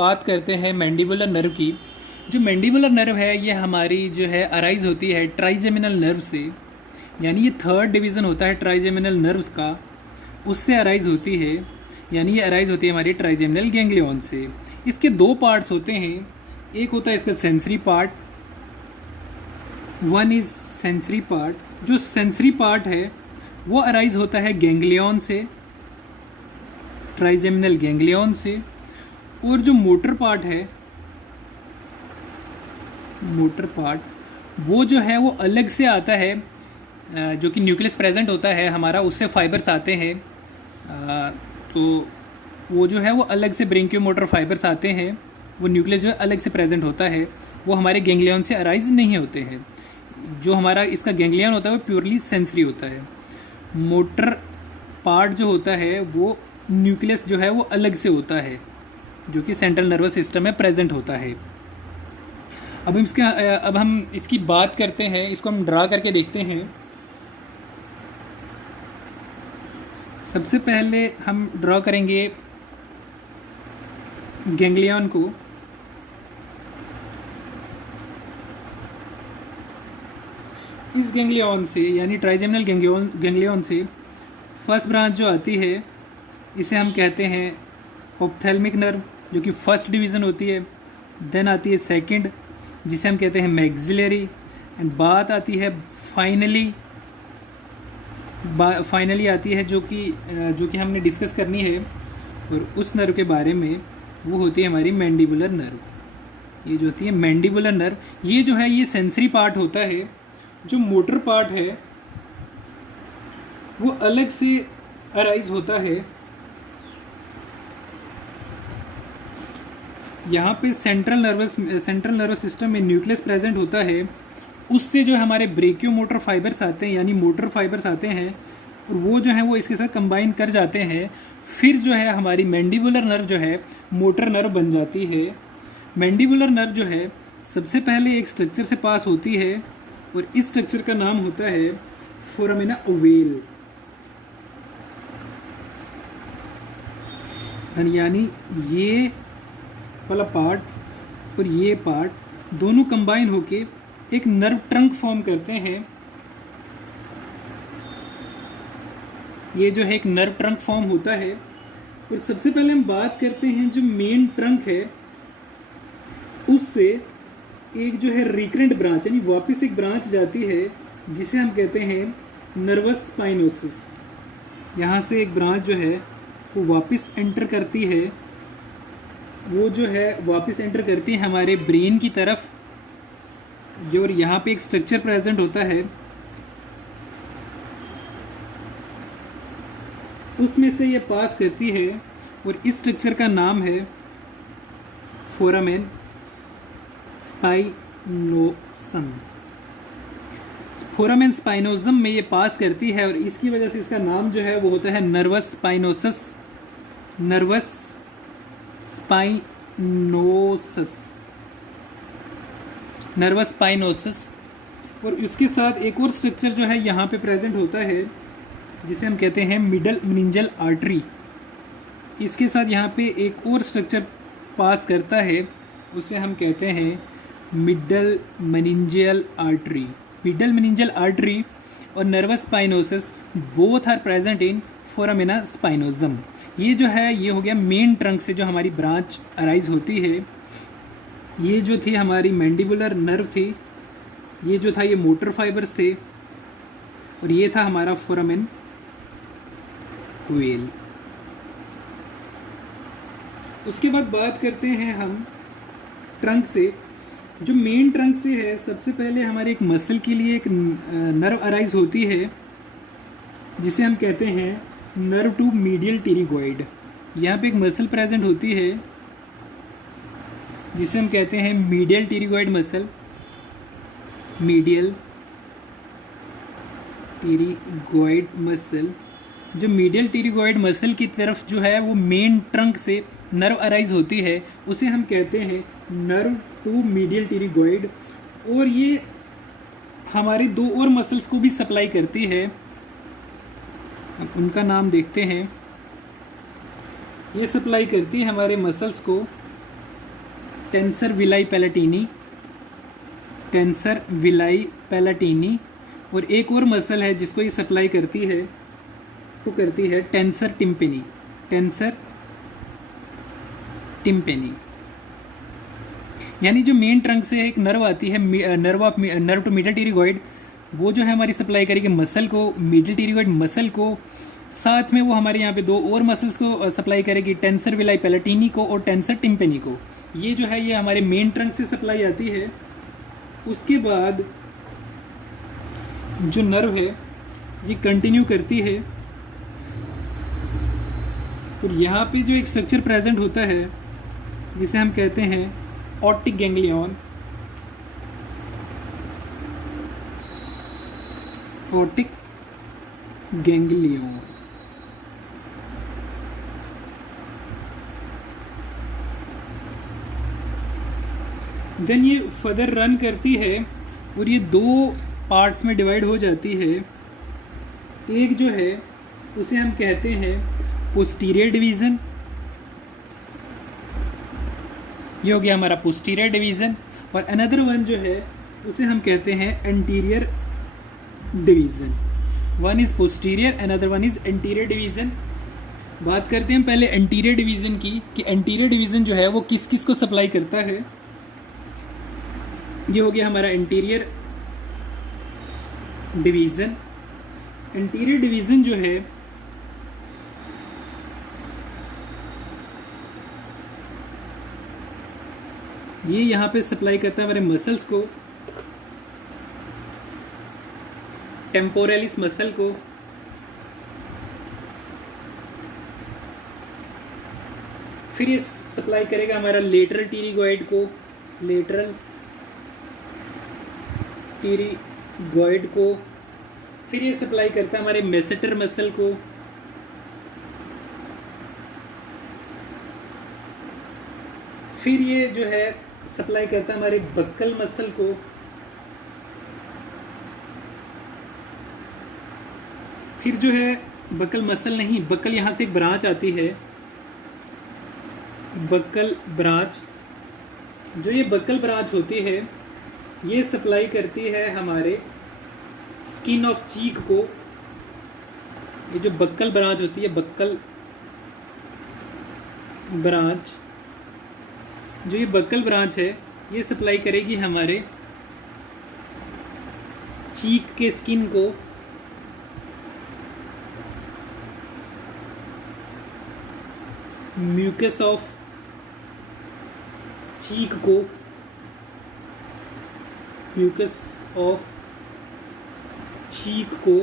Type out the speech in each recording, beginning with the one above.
बात करते हैं मैंडिबुलर नर्व की। जो मैंडिबुलर नर्व है ये हमारी जो है अराइज होती है ट्राइजेमिनल नर्व से, यानी ये थर्ड डिवीज़न होता है ट्राइजेमिनल नर्व्स का, उससे अराइज होती है। यानी ये अराइज होती है हमारी ट्राइजेमिनल गैंग्लियन से। इसके दो पार्ट्स होते हैं, एक होता है इसका sensory part, one is sensory part. जो सेंसरी पार्ट है वो अराइज होता है गैंग्लियन से, ट्राइजेमिनल गैंग्लियन से। और जो मोटर पार्ट है, मोटर पार्ट वो जो है वो अलग से आता है, जो कि न्यूक्लियस प्रेजेंट होता है हमारा, उससे फाइबर्स आते हैं। तो वो जो है वो अलग से ब्रेंकियोमोटर फाइबर्स आते हैं, वो न्यूक्लियस जो है अलग से प्रेजेंट होता है, वो हमारे गैंग्लियन से अराइज नहीं होते हैं। जो हमारा इसका गैंग्लियन होता है वो प्योरली सेंसरी होता है। मोटर पार्ट जो होता है वो न्यूक्लियस जो है वो अलग से होता है, जो कि सेंट्रल नर्वस सिस्टम में प्रेजेंट होता है। अब हम इसकी बात करते हैं, इसको हम ड्रा करके देखते हैं। सबसे पहले हम ड्रा करेंगे गैंग्लियन को। इस गैंग्लियन से यानी ट्राइजेमिनल गैंग्लियन से फर्स्ट ब्रांच जो आती है इसे हम कहते हैं ऑप्थेल्मिक नर्व, जो कि फर्स्ट डिवीज़न होती है। देन आती है सेकंड, जिसे हम कहते हैं मैक्सिलरी। एंड बात आती है फाइनली आती है जो कि हमने डिस्कस करनी है, और उस नर्व के बारे में वो होती है हमारी मैंडिबुलर नर्व। ये जो होती है मैंडिबुलर नर्व, ये जो है ये सेंसरी पार्ट होता है। जो मोटर पार्ट है वो अलग से अराइज होता है। यहाँ पे सेंट्रल नर्वस सिस्टम में न्यूक्लियस प्रेजेंट होता है, उससे जो हमारे ब्रेकियोमोटर फाइबर्स आते हैं यानी मोटर फाइबर्स आते हैं, और वो जो है वो इसके साथ कंबाइन कर जाते हैं। फिर जो है हमारी मैंडिबुलर नर्व जो है मोटर नर्व बन जाती है। मैंडिबुलर नर्व जो है सबसे पहले एक स्ट्रक्चर से पास होती है, और इस स्ट्रक्चर का नाम होता है फोरामेना ओवेल। यानी ये वाला पार्ट और ये पार्ट दोनों कंबाइन होके एक नर्व ट्रंक फॉर्म करते हैं। ये जो है एक नर्व ट्रंक फॉर्म होता है। और सबसे पहले हम बात करते हैं जो मेन ट्रंक है उससे एक जो है रिकरेंट ब्रांच यानी वापस एक ब्रांच जाती है, जिसे हम कहते हैं नर्वस स्पाइनोसिस। यहाँ से एक ब्रांच जो है वो वापस एंटर करती है, वो जो है वापस एंटर करती है हमारे ब्रेन की तरफ। और यहाँ पे एक स्ट्रक्चर प्रेजेंट होता है, उसमें से ये पास करती है, और इस स्ट्रक्चर का नाम है फोरामेन स्पाइनोसम। फोरामेन स्पाइनोसम में ये पास करती है, और इसकी वजह से इसका नाम जो है वो होता है नर्वस स्पाइनोसस। नर्वस स्पाइनोसस। और इसके साथ एक और स्ट्रक्चर जो है यहाँ पे प्रेजेंट होता है, जिसे हम कहते हैं मिडल मेनिंजियल आर्टरी। इसके साथ यहाँ पे एक और स्ट्रक्चर पास करता है, उसे हम कहते हैं middle meningeal artery. Middle meningeal artery और nervus spinosus both are present in foramen spinosum. ये जो है ये हो गया मेन ट्रंक से जो हमारी ब्रांच अराइज होती है। ये जो थी हमारी मैंडिबुलर नर्व थी, ये जो था ये मोटर फाइबर्स थे, और ये था हमारा फोरामेन वेल। उसके बाद बात करते हैं हम ट्रंक से। जो मेन ट्रंक से है, सबसे पहले हमारे एक मसल के लिए एक नर्व अराइज होती है, जिसे हम कहते हैं नर्व टू मीडियल टिरिगोइड। यहाँ पे एक मसल प्रेजेंट होती है, जिसे हम कहते हैं मीडियल टिरिगोइड मसल। मीडियल टिरिगोइड मसल, जो मीडियल टिरिगोइड मसल की तरफ जो है वो मेन ट्रंक से नर्व अराइज होती है, उसे हम कहते हैं नर्व टू मीडियल टिरिगोइड। और ये हमारे दो और मसल्स को भी सप्लाई करती है, अब उनका नाम देखते हैं। ये सप्लाई करती है हमारे मसल्स को टेंसर विलाई पैलेटिनी, टेंसर विलाई पैलेटिनी। और एक और मसल है जिसको ये सप्लाई करती है, वो करती है टेंसर टिम्पेनी, टेंसर टिम्पेनी। यानी जो मेन ट्रंक से एक नर्व आती है, नर्व टू मिडल टीरिगॉइड, वो जो है हमारी सप्लाई करेगी मसल को, मिडल टीरिगॉइड मसल को। साथ में वो हमारे यहाँ पे दो और मसल्स को सप्लाई करेगी, टेंसर विलाई पैलेटिनी को और टेंसर टिम्पेनी को। ये जो है ये हमारे मेन ट्रंक से सप्लाई आती है। उसके बाद जो नर्व है ये कंटिन्यू करती है, और यहाँ पे जो एक स्ट्रक्चर प्रेजेंट होता है जिसे हम कहते हैं optic ganglion, optic ganglion. Then ये फर्दर रन करती है और ये दो पार्ट्स में डिवाइड हो जाती है। एक जो है उसे हम कहते हैं पोस्टीरियर डिवीज़न, ये हो गया हमारा पोस्टीरियर डिवीज़न। और अनदर वन जो है उसे हम कहते हैं anterior division. One is posterior, another one is anterior division. बात करते हैं पहले एंटीरियर डिवीज़न की, कि एंटीरियर डिवीज़न जो है वो किस किस को सप्लाई करता है। ये हो गया हमारा एंटीरियर डिवीज़न। एंटीरियर डिवीज़न जो है ये यहाँ पे सप्लाई करता है हमारे मसल्स को, टेम्पोरलिस मसल को, फिर ये सप्लाई करेगा हमारा लेटरल टीरिगॉइड को, लेटरल टीरिगॉइड को। फिर ये सप्लाई करता है हमारे मेसेटर मसल को, फिर ये जो है सप्लाई करता है हमारे बक्कल मसल को, फिर जो है बक्कल मसल नहीं, बक्कल यहाँ से एक ब्रांच आती है, बक्कल ब्रांच। जो ये बक्कल ब्रांच होती है ये सप्लाई करती है हमारे स्किन ऑफ चीक को। ये जो बक्कल ब्रांच होती है, बक्कल ब्रांच, जो ये बक्कल ब्रांच है ये सप्लाई करेगी हमारे चीक के स्किन को, म्यूकस ऑफ चीक को, म्यूकस ऑफ चीक को।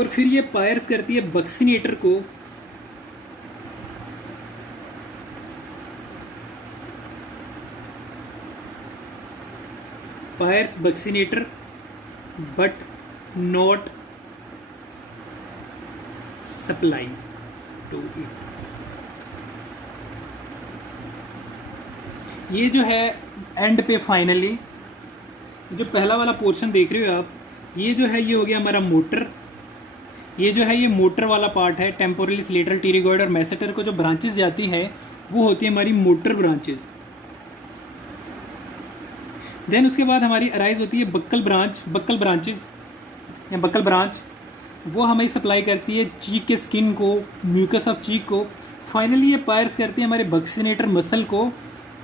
और फिर ये पायर्स करती है बक्सिनेटर को, pierces buccinator but not supply to it. ये जो है एंड पे फाइनली जो पहला वाला पोर्शन देख रहे हो आप, ये जो है ये हो गया हमारा मोटर। ये जो है ये मोटर वाला पार्ट है। टेम्पोरलिस, लेटरल टीरिगॉइड और मैसेटर को जो ब्रांचेस जाती है वो होती है हमारी मोटर ब्रांचेस। देन उसके बाद हमारी अराइज होती है बक्कल ब्रांच, बक्कल ब्रांचेस या बक्कल ब्रांच। वो हमें सप्लाई करती है चीक के स्किन को, म्यूकस ऑफ चीक को। फाइनली ये पायर्स करती है हमारे बक्सिनेटर मसल को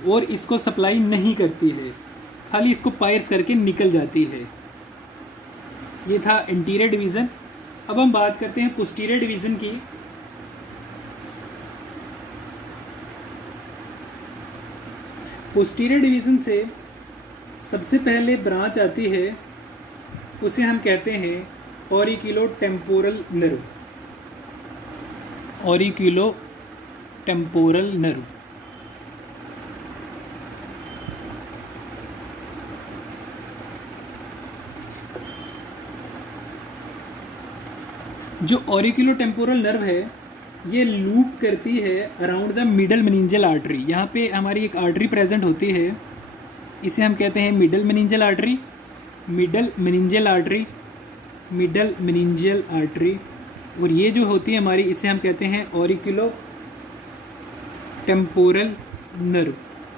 और इसको सप्लाई नहीं करती है, खाली इसको पायर्स करके निकल जाती है। ये था इंटीरियर डिवीज़न। अब हम बात करते हैं पोस्टीरियर डिवीज़न की। पोस्टीरियर डिवीज़न से सबसे पहले ब्रांच आती है, उसे हम कहते हैं auriculotemporal nerve, ऑरिक्यूलो temporal nerve. जो ऑरिक्यूलो टेम्पोरल नर्व है ये लूप करती है around the middle meningeal artery. यहाँ पे हमारी एक आर्टरी प्रेजेंट होती है, इसे हम कहते हैं middle meningeal artery, middle meningeal artery, middle meningeal artery. और ये जो होती है हमारी, इसे हम कहते हैं auriculotemporal nerve.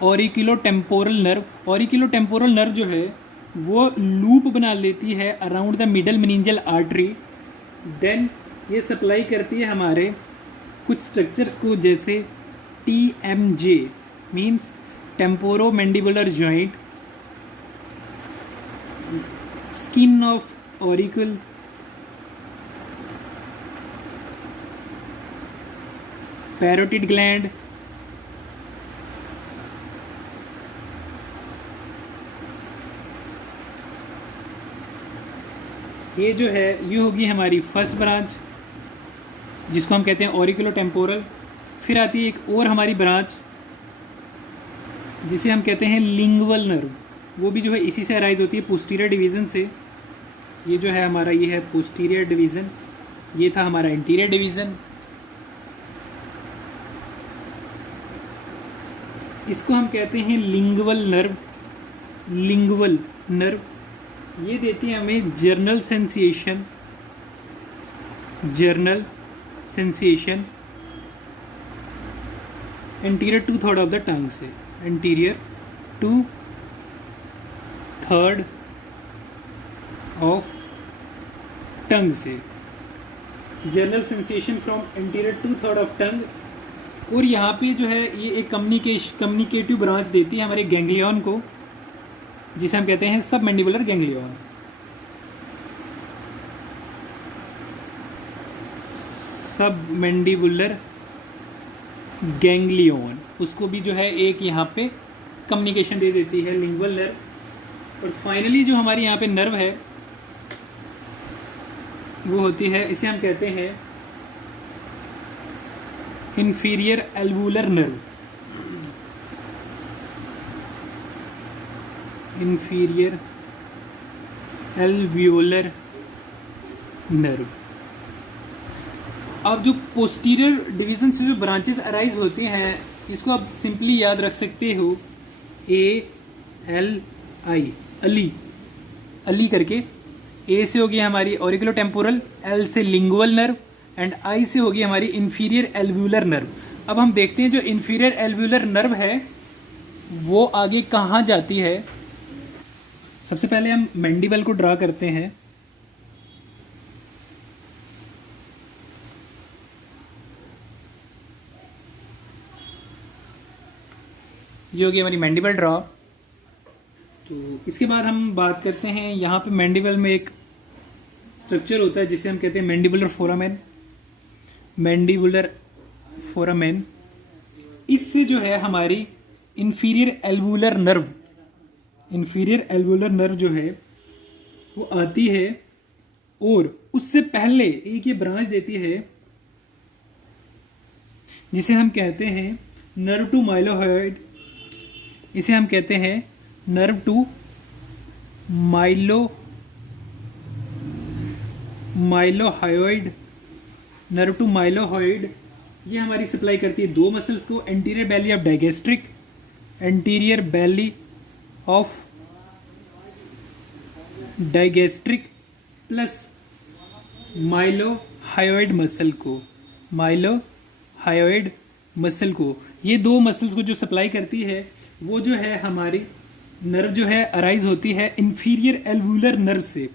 Auriculotemporal nerve, auriculotemporal nerve जो है वो लूप बना लेती है around the middle meningeal artery. Then ये सप्लाई करती है हमारे कुछ स्ट्रक्चर्स को, जैसे TMJ means temporomandibular joint, skin of auricle, parotid gland, ये जो है ये होगी हमारी फर्स्ट ब्रांच जिसको हम कहते हैं ऑरिकुलोटेम्पोरल। फिर आती है एक और हमारी ब्रांच जिसे हम कहते हैं लिंगुअल नर्व, वो भी जो है इसी से अराइज होती है, पोस्टीरियर डिवीज़न से। ये जो है हमारा ये है पोस्टीरियर डिवीज़न, ये था हमारा इंटीरियर डिवीज़न। इसको हम कहते हैं लिंगुअल नर्व। लिंगुअल नर्व ये देती है हमें general sensation, general sensation anterior two third of the tongue से, anterior two third of tongue से, general sensation from anterior two third of tongue. और यहाँ पे जो है ये एक कम्युनिकेटिव ब्रांच देती है हमारे गैंग्लियन को, जिसे हम कहते हैं सब मैंडिबुलर गैंग्लियन। सब मैंडिबुलर गैंग्लियन, उसको भी जो है एक यहाँ पे कम्युनिकेशन दे देती है लिंगुअल नर्व। और फाइनली जो हमारी यहाँ पे नर्व है वो होती है, इसे हम कहते हैं inferior alveolar nerve. Inferior alveolar nerve. अब जो पोस्टीरियर डिवीज़न से जो ब्रांचेस अराइज होती हैं, इसको आप सिंपली याद रख सकते हो ALI, अली, अली करके। ए से होगी हमारी ऑरिकुलोटेम्पोरल, एल से लिंगुअल नर्व एंड आई से होगी हमारी इंफीरियर एल्वुलर नर्व। अब हम देखते हैं जो इंफीरियर एल्वुलर नर्व है वो आगे कहाँ जाती है। सबसे पहले हम मैंडिबल को ड्रा करते हैं। ये होगी हमारी मैंडिबल ड्रा। तो इसके बाद हम बात करते हैं, यहाँ पे मैंडिबल में एक स्ट्रक्चर होता है जिसे हम कहते हैं मैंडिबुलर फोरामेन। मैंडिबुलर फोरामेन, इससे जो है हमारी inferior alveolar nerve, inferior alveolar nerve जो है वो आती है और उससे पहले एक ये ब्रांच देती है जिसे हम कहते हैं नर्व टू माइलोहॉइड। इसे हम कहते हैं nerve to mylohyoid, nerve to mylohyoid. ये हमारी सप्लाई करती है दो मसल्स को, anterior belly of digastric, anterior belly of digastric plus mylohyoid muscle को, माइलोहायोइड मसल को। ये दो मसल्स को जो सप्लाई करती है वो जो है हमारी नर्व जो है अराइज होती है इंफीरियर एल्वुलर नर्व से।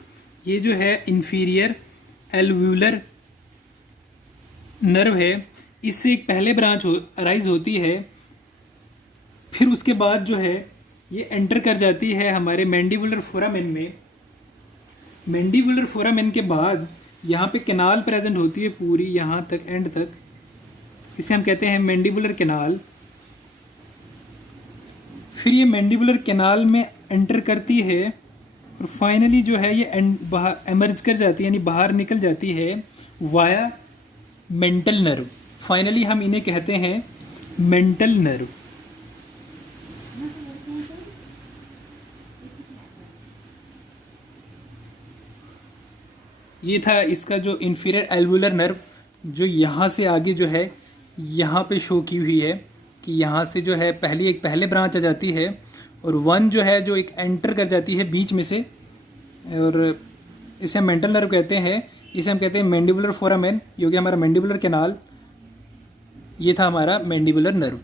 ये जो है इंफीरियर एल्वुलर नर्व है, इससे एक पहले ब्रांच अराइज होती है। फिर उसके बाद जो है ये एंटर कर जाती है हमारे मैंडिबुलर फोरामेन में। मैंडिबुलर फोरामेन के बाद यहाँ पे कैनाल प्रेजेंट होती है पूरी यहाँ तक, एंड तक। इसे हम कहते हैं मैंडिबुलर कैनाल। फिर ये मैंडिबुलर कैनाल में एंटर करती है और फाइनली जो है ये एमर्ज कर जाती है, यानी बाहर निकल जाती है वाया मेंटल नर्व। फाइनली हम इन्हें कहते हैं मेंटल नर्व। ये था इसका जो इंफीरियर एल्वुलर नर्व, जो यहाँ से आगे जो है यहाँ पे शो की हुई है कि यहाँ से जो है पहले ब्रांच आ जाती है और वन जो है जो एक एंटर कर जाती है बीच में से, और इसे हम मेंटल नर्व कहते हैं। इसे हम कहते हैं मैंडिबुलर फोरामेन। ये हो गया हमारा मैंडिबुलर कैनाल। ये था हमारा मैंडिबुलर नर्व।